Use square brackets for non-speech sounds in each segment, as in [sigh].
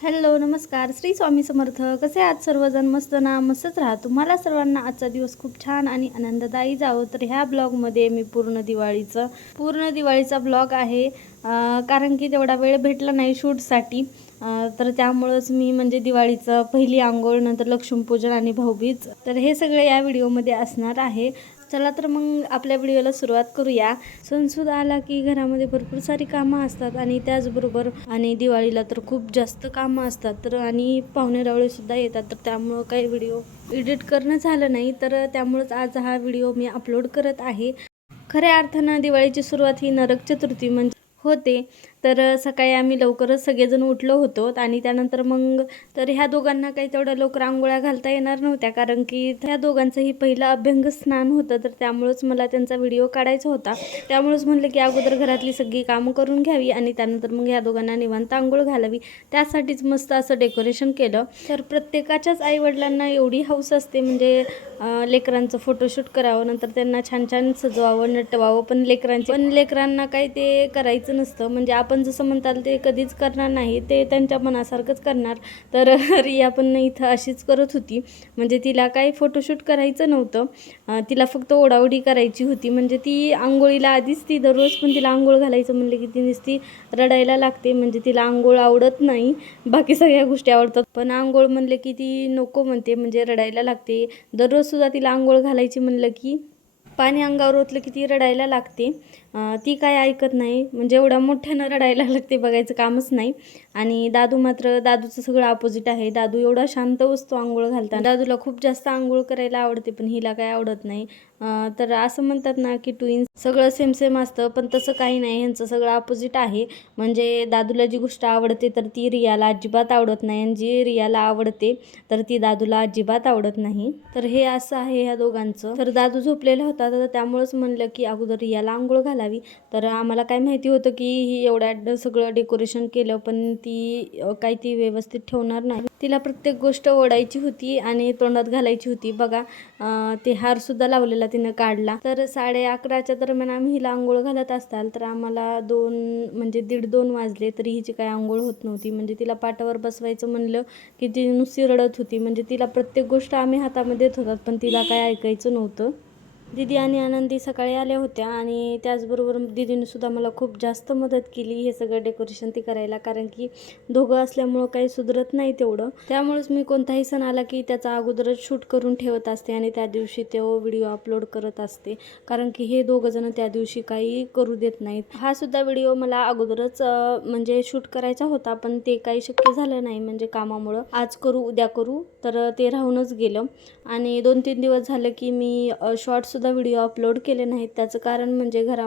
Hello नमस्कार. श्री स्वामी समर्थ. कसे आहात सर्वजण? मस्त ना? मस्तच राहा. तुम्हाला सर्वांना आजचा दिवस खूप छान आणि आनंददायी जावं. तर ह्या ब्लॉगमध्ये मी पूर्ण दिवाळीचं पूर्ण दिवाळीचा ब्लॉग आहे. कारण की तेवढा वेळ भेटला नाही शूटसाठी. तर त्यामुळंच मी म्हणजे दिवाळीचं पहिली आंघोळ नंतर लक्ष्मीपूजन आणि भाऊबीज. तर हे सगळे या व्हिडिओमध्ये असणार आहे. चला तर मग आपल्या व्हिडिओला सुरुवात करूया. सणसुद आला की घरामध्ये भरपूर सारी कामं असतात आणि त्याचबरोबर आणि दिवाळीला तर खूप जास्त कामं असतात. तर आणि पाहुणे रावळे सुद्धा येतात तर त्यामुळं काही व्हिडिओ एडिट करणं झालं नाही तर त्यामुळंच आज हा व्हिडिओ मी अपलोड करत आहे. खऱ्या अर्थानं दिवाळीची सुरुवात ही नरक चतुर्थी म्हणजे होते. तर सकाळी आम्ही लवकरच सगळेजण उठलो होतो आणि त्यानंतर मग तर ह्या दोघांना काही तेवढ्या लवकर आंघोळ्या घालता येणार नव्हत्या. कारण की त्या दोघांचंही पहिलं अभ्यंग स्नान होतं तर त्यामुळंच मला त्यांचा व्हिडिओ काढायचा होता. त्यामुळेच म्हणलं की अगोदर घरातली सगळी कामं करून घ्यावी आणि त्यानंतर मग ह्या दोघांना निवांत आंघोळ घालावी. त्यासाठीच मस्त असं डेकोरेशन केलं. तर प्रत्येकाच्याच आईवडिलांना एवढी हौस असते म्हणजे लेकरांचं फोटोशूट करावं नंतर त्यांना छान छान सजवावं नटवावं पण लेकरांचे पण लेकरांना काही ते करायचं नसतं. म्हणजे आपण जसं म्हणताल ते कधीच करणार नाही ते त्यांच्या मनासारखंच करणार. तर [laughs] रिया पण इथं अशीच करत होती. म्हणजे तिला काही फोटोशूट करायचं नव्हतं. तिला फक्त ओढाओढी करायची होती. म्हणजे ती आंघोळीला आधीच ती दररोज पण तिला आंघोळ घालायचं म्हणलं की ती नुसती रडायला लागते. म्हणजे तिला आंघोळ आवडत नाही. बाकी सगळ्या गोष्टी आवडतात. पण आंघोळ म्हणलं की ती नको म्हणते. म्हणजे रडायला लागते. दररोजसुद्धा तिला आंघोळ घालायची म्हणलं की पाणी अंगावर ओतलं की ती रडायला लागते. ती काय ऐकत नाही. म्हणजे एवढ्या मोठ्यानं रडायला लागते बघायचं कामच नाही. आणि दादू मात्र दादूचं सगळं अपोजिट आहे. दादू एवढा शांत असतो आंघोळ घालताना. दादूला खूप जास्त आंघोळ करायला आवडते पण हिला काय आवडत नाही. तर असं म्हणतात ना की ट्विन्स सगळं सेम सेम असतं पण तसं काही नाही. ह्यांचं सगळं अपोजिट आहे. म्हणजे दादूला जी गोष्ट आवडते तर ती रियाला अजिबात आवडत नाही. आणि जी रियाला आवडते तर ती दादूला अजिबात आवडत नाही. तर हे असं आहे ह्या दोघांचं. तर दादू झोपलेला होता तर त्यामुळंच म्हणलं की अगोदर याला आंघोळ घालावी. तर आम्हाला काय माहिती होतं की ही एवढ्या सगळं डेकोरेशन केलं पण ती काही ती व्यवस्थित ठेवणार नाही. तिला प्रत्येक गोष्ट ओढायची होती आणि तोंडात घालायची होती. बघा ते हारसुद्धा लावलेला तिनं काढला. तर साडे अकराच्या दरम्यान आम्ही हिला आंघोळ घालत असताल तर आम्हाला दोन म्हणजे दीड दोन वाजले तरी हिची काय आंघोळ होत नव्हती. म्हणजे तिला पाटावर बसवायचं म्हणलं की ती नुसती रडत होती. म्हणजे तिला प्रत्येक गोष्ट आम्ही हातामध्ये देत होतात पण तिला काय ऐकायचं नव्हतं. दिदी आणि आनंदी सकाळी आल्या होत्या आणि त्याचबरोबर दिदीने सुद्धा मला खूप जास्त मदत केली हे सगळं डेकोरेशन ती करायला कारण की दोघं असल्यामुळं काही सुधरत नाही तेवढं. त्यामुळेच मी कोणताही सण आला की त्याचा अगोदरच शूट करून ठेवत असते आणि त्या दिवशी तो व्हिडिओ अपलोड करत असते कारण की हे दोघं जण त्या दिवशी काही करू देत नाहीत. हा सुद्धा व्हिडिओ मला अगोदरच म्हणजे शूट करायचा होता पण ते काही शक्य झालं नाही म्हणजे कामामुळं. आज करू उद्या करू तर ते राहूनच गेलं. आणि दोन तीन दिवस झालं की मी शॉर्ट्स सुद्धा व्हिडिओ अपलोड केले नाहीत. त्याचं कारण म्हणजे घरा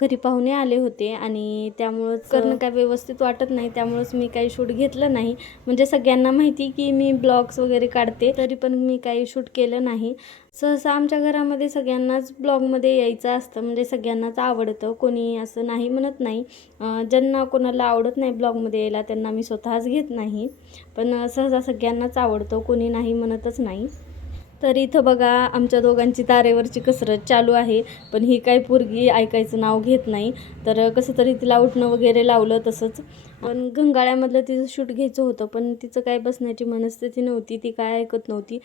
घरी पाहुणे आले होते आणि त्यामुळंच करणं काय व्यवस्थित वाटत नाही. त्यामुळंच मी काही शूट घेतलं नाही. म्हणजे सगळ्यांना माहिती की मी ब्लॉग्स वगैरे काढते. तरी पण मी काही शूट केलं नाही. सहसा आमच्या घरामध्ये सगळ्यांनाच ब्लॉगमध्ये यायचं असतं. म्हणजे सगळ्यांनाच आवडतं. कोणी असं नाही म्हणत नाही. ज्यांना कोणाला आवडत नाही ब्लॉगमध्ये यायला त्यांना मी स्वतःच घेत नाही. पण सहसा सगळ्यांनाच आवडतो. कोणी नाही म्हणतच नाही. तर इथं बघा आमच्या दोघांची तारेवरची कसरत चालू आहे. पण ही काय पोरगी ऐकायचं नाव घेत नाही. तर कसं तरी तिला उठणं वगैरे लावलं तसंच. पण घंगाळ्यामधलं तिचं शूट घ्यायचं होतं पण तिचं काय बसण्याची मनस्थिती नव्हती ती काय ऐकत नव्हती.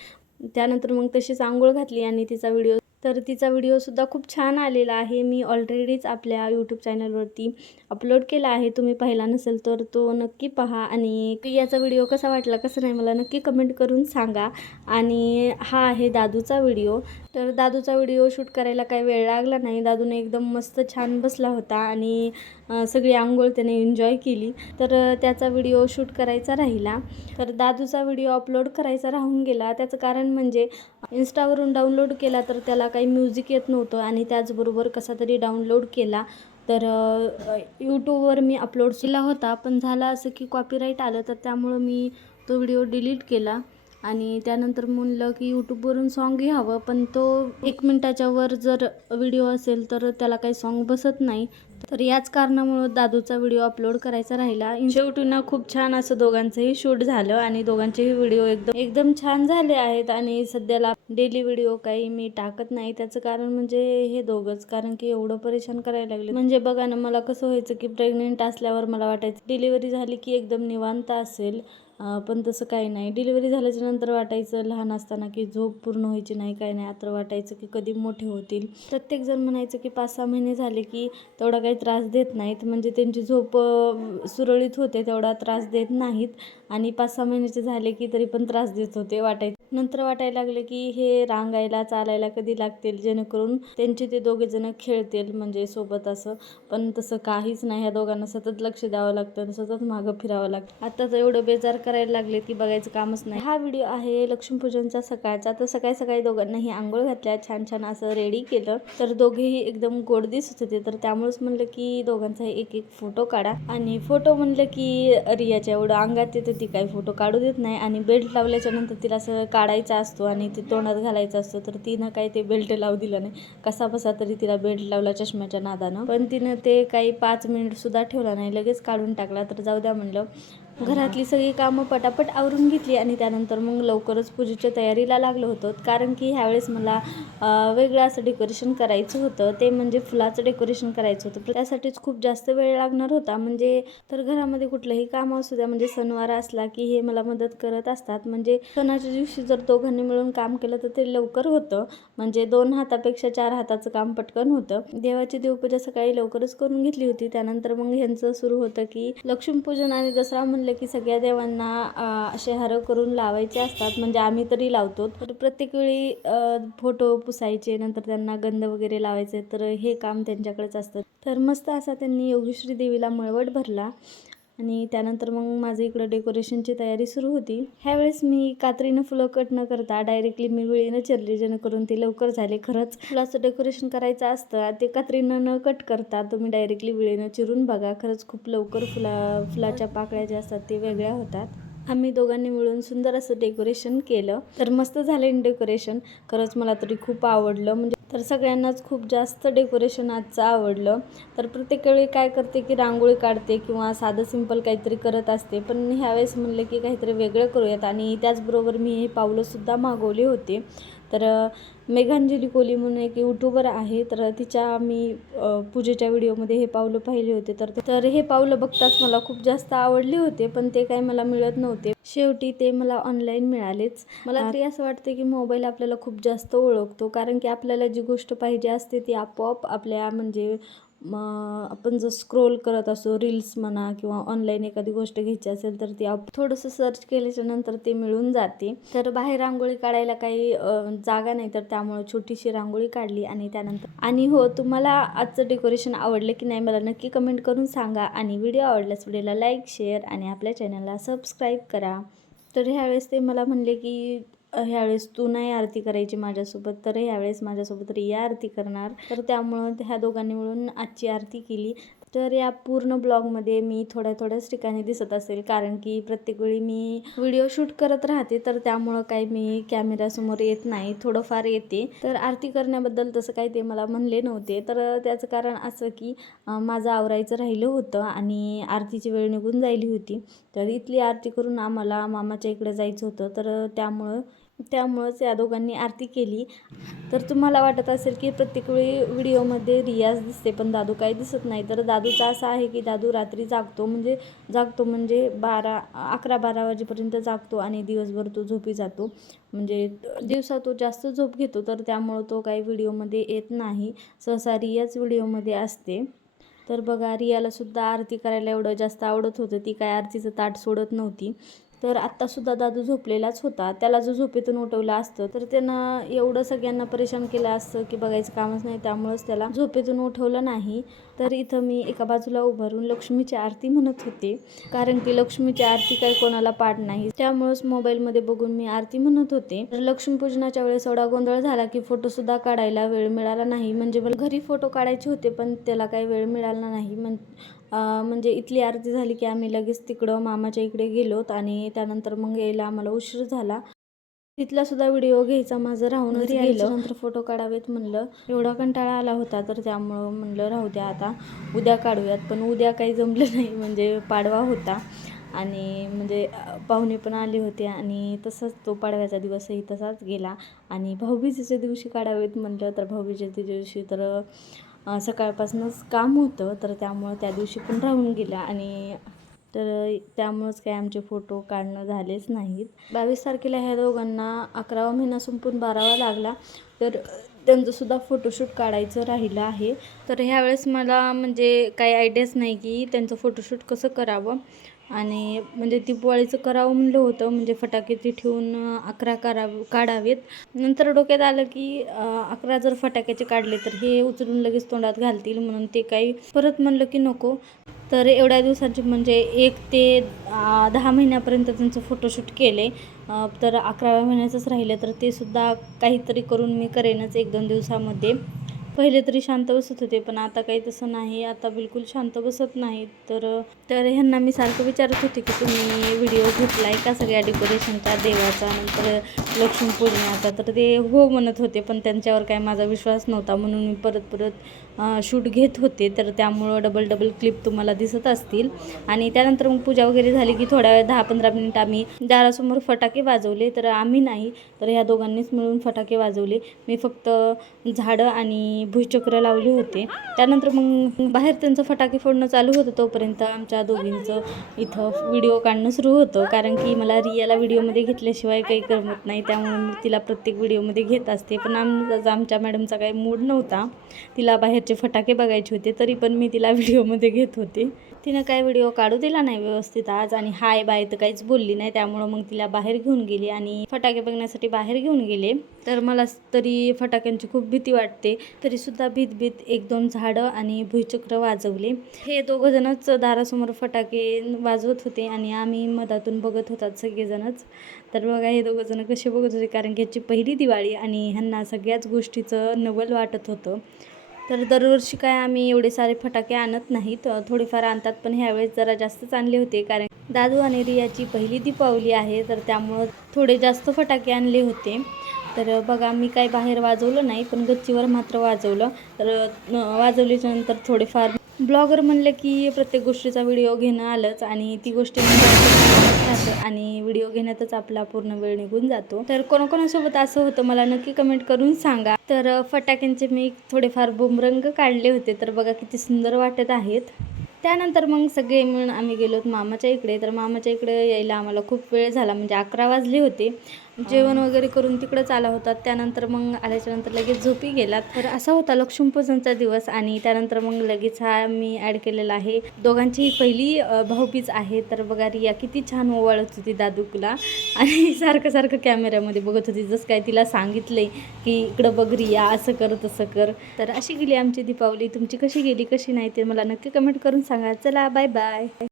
त्यानंतर मग तशीच आंघोळ घातली आणि तिचा व्हिडिओ तर तिचा व्हिडिओसुद्धा खूप छान आलेला आहे. मी ऑलरेडीच आपल्या यूट्यूब चॅनलवरती अपलोड केला आहे. तुम्ही पाहिला नसेल तर तो नक्की पहा आणि याचा व्हिडिओ कसा वाटला कसं नाही मला नक्की कमेंट करून सांगा. आणि हा आहे दादूचा व्हिडिओ तर दादूचा व्हिडिओ शूट करायला काही वेळ लागला नाही. दादूने एकदम मस्त छान बसला होता आणि सगळी आंघोळ त्याने एन्जॉय केली. तर त्याचा व्हिडिओ शूट करायचा राहिला. तर दादूचा व्हिडिओ अपलोड करायचा राहून गेला. त्याचं कारण म्हणजे इन्स्टावरून डाउनलोड केला तर त्याला काही म्युझिक येत नव्हतं आणि त्याचबरोबर कसा तरी डाउनलोड केला. तर यूट्यूबवर मी अपलोड केला होता. पण झालं असं की कॉपीराईट आलं. तर त्यामुळं मी तो व्हिडिओ डिलीट केला. आणि त्यानंतर म्हणलं की यूट्यूबवरून सॉन्ग घ्यावं. पण तो एक मिनटाच्या वर जर व्हिडिओ असेल तर त्याला काही सॉन्ग बसत नाही. तर याच कारणामुळं दादूचा व्हिडिओ अपलोड करायचा राहिला. शेवटी ना खूप छान असं दोघांचंही शूट झालं आणि दोघांचेही व्हिडिओ एकदम एकदम छान झाले आहेत आणि सध्याला डेली व्हिडिओ काही मी टाकत नाही. त्याचं कारण म्हणजे हे दोघंच कारण की एवढं परेशान करायला लागले. म्हणजे बघा ना मला कसं व्हायचं की प्रेग्नेंट असल्यावर मला वाटायचं डिलिव्हरी झाली की एकदम निवांत असेल. पण तसं काही नाही. डिलिव्हरी झाल्याच्यानंतर वाटायचं लहान असताना की झोप पूर्ण व्हायची नाही काही नाही. आता वाटायचं की कधी मोठे होतील. प्रत्येकजण म्हणायचं की पाच सहा महिने झाले की तेवढा काही त्रास देत नाहीत. म्हणजे त्यांची झोप सुरळीत होते तेवढा त्रास देत नाहीत. आणि पाच सहा महिन्याचे झाले की तरी पण त्रास देत होते वाटायचं. नंतर वाटायला लागले की हे रांगायला चालायला कधी लागतील? जेणेकरून त्यांचे ते दोघे जण खेळतील म्हणजे सोबत असं. पण तसं काहीच नाही. ह्या दोघांना सतत लक्ष द्यावं लागतं सतत मागं फिरावं लागतं. आता तर एवढं बेजार करायला लागले की बघायचं कामच नाही. हा व्हिडिओ आहे लक्ष्मीपूजनचा सकाळचा. तर सकाळी सकाळी दोघांनाही आंघोळ घातल्या छान छान असं रेडी केलं. तर दोघेही एकदम गोड दिसत होते. तर त्यामुळेच म्हणलं की दोघांचा एक एक फोटो काढा. आणि फोटो म्हणलं की रियाच्या एवढं अंगात येतं ती काही फोटो काढू देत नाही. आणि बेल्ट लावल्याच्या नंतर तिला असं काढायचा असतो आणि ते तोंडात घालायचा असतो तर तिनं काही ते बेल्ट लावू दिलं नाही. कसा बसा तरी तिला बेल्ट लावला चष्म्याच्या नादानं. पण तिनं ते काही पाच मिनिट सुद्धा ठेवला नाही लगेच काढून टाकला. तर जाऊ द्या म्हणलं घरातली सगळी कामं पटापट आवरून घेतली आणि त्यानंतर मग लवकरच पूजेच्या तयारीला लागलो होतो. कारण की ह्यावेळेस मला वेगळं असं डेकोरेशन करायचं होतं. ते म्हणजे फुलाचं डेकोरेशन करायचं होतं. त्यासाठीच खूप जास्त वेळ लागणार होता. म्हणजे तर घरामध्ये कुठलंही काम असू द्या म्हणजे सणवार असला की हे मला मदत करत असतात. म्हणजे सणाच्या दिवशी जर दोघांनी मिळून काम केलं तर ते लवकर होतं. म्हणजे दोन हातापेक्षा चार हाताचं काम पटकन होतं. देवाची देवपूजा सकाळी लवकरच करून घेतली होती. त्यानंतर मग ह्यांचं सुरू होतं की लक्ष्मीपूजन आणि दसरा म्हणलं की सगळ्या देवांना असे हार करून लावायचे असतात. म्हणजे आम्ही तरी लावतो. तर प्रत्येक वेळी फोटो पुसायचे नंतर त्यांना गंध वगैरे लावायचे. तर हे काम त्यांच्याकडेच असतं. तर मस्त असा त्यांनी योगेश्वरी देवीला मळवट भरला. आणि त्यानंतर मग माझं इकडं डेकोरेशनची तयारी सुरू होती. ह्यावेळेस मी कात्रीनं फुलं कट न करता डायरेक्टली मी वेळीनं चिरली जेणेकरून ते लवकर झाले. खरंच फुलाचं डेकोरेशन करायचं असतं ते कात्रीनं न कट करता तुम्ही डायरेक्टली वेळीनं चिरून बघा. खरंच खूप लवकर फुला फुलाच्या पाकळ्या ज्या असतात ते वेगळ्या होतात. आम्ही दोघांनी मिळून सुंदर असं डेकोरेशन केलं. तर मस्त झालं डेकोरेशन खरंच मला तरी खूप आवडलं. म्हणजे तर सगळ्यांनाच खूप जास्त डेकोरेशन आजचं आवडलं. तर प्रत्येक वेळी काय करते की रांगोळी काढते किंवा साधं सिंपल काहीतरी करत असते. पण ह्यावेळेस म्हणलं की काहीतरी वेगळं करूयात. आणि त्याचबरोबर मी हे पावलंसुद्धा मागवले होते. तर मेघांजली कोली म्हणून एक यूट्यूबर आहे. तर तिच्या मी पूजेच्या व्हिडिओमध्ये हे पावलं पाहिले होते. तर तर हे पावलं बघताच मला खूप जास्त आवडले होते. पण ते काही मला मिळत नव्हते. शेवटी ते मला ऑनलाईन मिळालेच. मला तरी असं वाटतं की मोबाईल आपल्याला खूप जास्त ओळखतो. कारण की आपल्याला जी गोष्ट पाहिजे असते ती आपोआप आपल्या म्हणजे मग आपण जर स्क्रोल करत असो रील्स म्हणा किंवा ऑनलाईन एखादी गोष्ट घ्यायची असेल तर ती आप थोडंसं सर्च केल्याच्यानंतर ते मिळून जाते. तर बाहेर रांगोळी काढायला काही जागा नाही तर त्यामुळे छोटीशी रांगोळी काढली आणि त्यानंतर आणि हो तुम्हाला आजचं डेकोरेशन आवडलं की नाही मला नक्की कमेंट करून सांगा आणि व्हिडिओ आवडल्यास व्हिडिओला लाईक शेअर आणि आपल्या चॅनलला सबस्क्राईब करा. तर ह्यावेळेस ते मला म्हणले की ह्यावेळेस तू नाही आरती करायची माझ्यासोबत तर ह्यावेळेस माझ्यासोबत रिया आरती करणार. तर त्यामुळं ह्या दोघांनी मिळून आजची आरती केली. तर या पूर्ण ब्लॉगमध्ये मी थोड्या थोड्याच ठिकाणी दिसत असेल कारण की प्रत्येक वेळी मी व्हिडिओ शूट करत राहते तर त्यामुळं काही मी कॅमेऱ्यासमोर येत नाही थोडंफार येते. तर आरती करण्याबद्दल तसं काही ते मला म्हणले नव्हते तर त्याचं कारण असं की माझं आवरायचं राहिलं होतं आणि आरतीची वेळ निघून जायली होती. तर इथली आरती करून आम्हाला मामाच्या इकडे जायचं होतं तर त्यामुळं त्यामुळंच या दोघांनी आरती केली. तर तुम्हाला वाटत असेल की प्रत्येक वेळी व्हिडिओमध्ये रियाज दिसते पण दादू काही दिसत नाही. तर दादूचा असा आहे की दादू रात्री जागतो म्हणजे जागतो म्हणजे बारा अकरा बारा वाजेपर्यंत जागतो आणि दिवसभर तो झोपी जातो. म्हणजे दिवसा तो जास्त झोप घेतो तर त्यामुळं तो काही व्हिडिओमध्ये येत नाही. सहसा रियाज व्हिडिओमध्ये असते. तर बघा रियाला सुद्धा आरती करायला एवढं जास्त आवडत होतं. ती काय आरतीचं ताट सोडत नव्हती. तर आत्तासुद्धा दादू झोपलेलाच होता. त्याला जो झोपेतून उठवलं असतं तर त्यानं एवढं सगळ्यांना परेशान केलं असतं की बघायचं कामच नाही त्यामुळंच त्याला झोपेतून उठवलं नाही. तर इथं मी एका बाजूला उभारून लक्ष्मीची आरती म्हणत होते. कारण की लक्ष्मीची आरती काय कोणाला पाठ नाही. त्यामुळंच मोबाईलमध्ये बघून मी आरती म्हणत होते. तर लक्ष्मीपूजनाच्या वेळेस एवढा गोंधळ झाला की फोटोसुद्धा काढायला वेळ मिळाला नाही. म्हणजे मला घरी फोटो काढायचे होते पण त्याला काही वेळ मिळाला नाही. म्हण म्हणजे इथली आरती झाली की आम्ही लगेच तिकडं मामाच्या इकडे गेलोत आणि त्यानंतर मग यायला आम्हाला उशीर झाला. तिथला सुद्धा व्हिडिओ घ्यायचा माझं राहून घरी नंतर फोटो काढावेत म्हणलं. एवढा कंटाळा आला होता तर त्यामुळं म्हणलं राहू द्या आता. उद्या काढूयात पण उद्या काही जमलं नाही म्हणजे पाडवा होता. आणि म्हणजे पाहुणे पण आले होते आणि तसंच तो पाडव्याचा दिवसही तसाच गेला. आणि भाऊबीजेच्या दिवशी काढावेत म्हटलं तर भाऊबीजेच्या दिवशी तर सकाळपासूनच काम होतं तर त्यामुळं त्या दिवशी पण राहून गेला आणि तर त्यामुळंच काय आमचे फोटो काढणं झालेच नाहीत. बावीस तारखेला ह्या दोघांना अकरावा महिना संपून बारावा लागला. तर त्यांचंसुद्धा फोटोशूट काढायचं राहिलं आहे. तर ह्यावेळेस मला म्हणजे काही आयडियाच नाही की त्यांचं फोटोशूट कसं करावं. आणि म्हणजे ती पोळीचं करावं म्हणलं होतं म्हणजे फटाके ते ठेवून अकरा काढाव काढावेत. नंतर डोक्यात आलं की अकरा जर फटाक्याचे काढले तर हे उचलून लगेच तोंडात घालतील म्हणून ते काही परत म्हणलं की नको. तर एवढ्या दिवसांचे म्हणजे एक ते दहा महिन्यापर्यंत त्यांचं फोटोशूट केले. तर अकराव्या महिन्याचंच राहिलं तर ते सुद्धा काहीतरी करून मी करेनच एक दोन दिवसामध्ये. पहिले तरी शांत बसत होते पण आता काही तसं नाही. आता बिलकुल शांत बसत नाही तर तर ह्यांना मी सारखं विचारत होते की तुम्ही व्हिडिओ घेतला आहे का सगळ्या डेकोरेशनचा देवाचा? नंतर लक्ष्मीपूजनाचा तर ते हो म्हणत होते पण त्यांच्यावर काय माझा विश्वास नव्हता. म्हणून मी परत परत शूट घेत होते तर त्यामुळं डबल डबल क्लिप तुम्हाला दिसत असतील. आणि त्यानंतर मग पूजा वगैरे झाली की थोड्या वेळ दहा पंधरा मिनिट आम्ही दारासमोर फटाके वाजवले तर आम्ही नाही तर ह्या दोघांनीच मिळून फटाके वाजवले. मी फक्त झाडं आणि भुईचक्र लावले होते. त्यानंतर मग बाहेर त्यांचं फटाके फोडणं चालू होतं तोपर्यंत आमच्या दोघींचं इथं व्हिडिओ काढणं सुरू होतं. कारण की मला रियाला व्हिडिओमध्ये घेतल्याशिवाय काही करमत नाही त्यामुळे मी तिला प्रत्येक व्हिडिओमध्ये घेत असते. पण आम आमच्या मॅडमचा काही मूड नव्हता. तिला बाहेर बाहेरचे फटाके बघायचे होते तरी पण मी तिला [laughs] व्हिडिओमध्ये घेत होते. तिनं काय व्हिडिओ काढू दिला नाही व्यवस्थित आज आणि हाय बाय तर काहीच बोलली नाही. त्यामुळं मग तिला बाहेर घेऊन गेली आणि फटाके बघण्यासाठी बाहेर घेऊन गेले. तर मला तरी फटाक्यांची खूप भीती वाटते. तरीसुद्धा भीत भीत एक दोन झाडं आणि भुईचक्र वाजवले. हे दोघंजणच दारासमोर फटाके वाजवत होते आणि आम्ही मधातून बघत होतात सगळेजणच. तर बघा हे दोघंजणं कसे बघत होते? कारण की याची पहिली दिवाळी आणि ह्यांना सगळ्याच गोष्टीचं नवल वाटत होतं. तर दरवर्षी काय आम्ही एवढे सारे फटाके आणत नाहीत. थोडेफार आणतात पण ह्यावेळेस जरा जास्तच आणले होते कारण दादू आणि रियाची पहिली दीपावली आहे तर त्यामुळं थोडे जास्त फटाके आणले होते. तर बघा मी काही बाहेर वाजवलं नाही पण गच्चीवर मात्र वाजवलं. तर वाजवल्याच्या नंतर थोडेफार ब्लॉगर म्हणलं की प्रत्येक गोष्टीचा व्हिडिओ घेणं आलंच आणि ती गोष्ट म्हणजे राहतं आणि व्हिडिओ घेण्यातच आपला पूर्ण वेळ निघून जातो. तर कोणाकोणासोबत असं होतं मला नक्की कमेंट करून सांगा. तर फटाक्यांचे मी थोडेफार बुमरंग काढले होते तर बघा किती सुंदर वाटत आहेत. त्यानंतर मग सगळे मिळून आम्ही गेलोत मामाच्या इकडे. तर मामाच्या इकडे यायला आम्हाला खूप वेळ झाला म्हणजे अकरा वाजले होते. जेवण वगैरे करून तिकडंच आला होता. त्यानंतर मग आल्याच्यानंतर लगेच झोपी गेला तर असा होता लक्ष्मीपूजनचा दिवस आणि त्यानंतर मग लगेच हा मी ॲड केलेला आहे. दोघांचीही पहिली भाऊबीज आहे. तर बघा रिया किती छान ओवाळत होती दादूकला आणि सारखं सारखं कॅमेऱ्यामध्ये बघत होती. जसं काय तिला सांगितलंय की इकडं बघ रिया असं कर तसं कर. तर अशी गेली आमची दीपावली. तुमची कशी गेली कशी नाही ते मला नक्की कमेंट करून सांगा. चला बाय बाय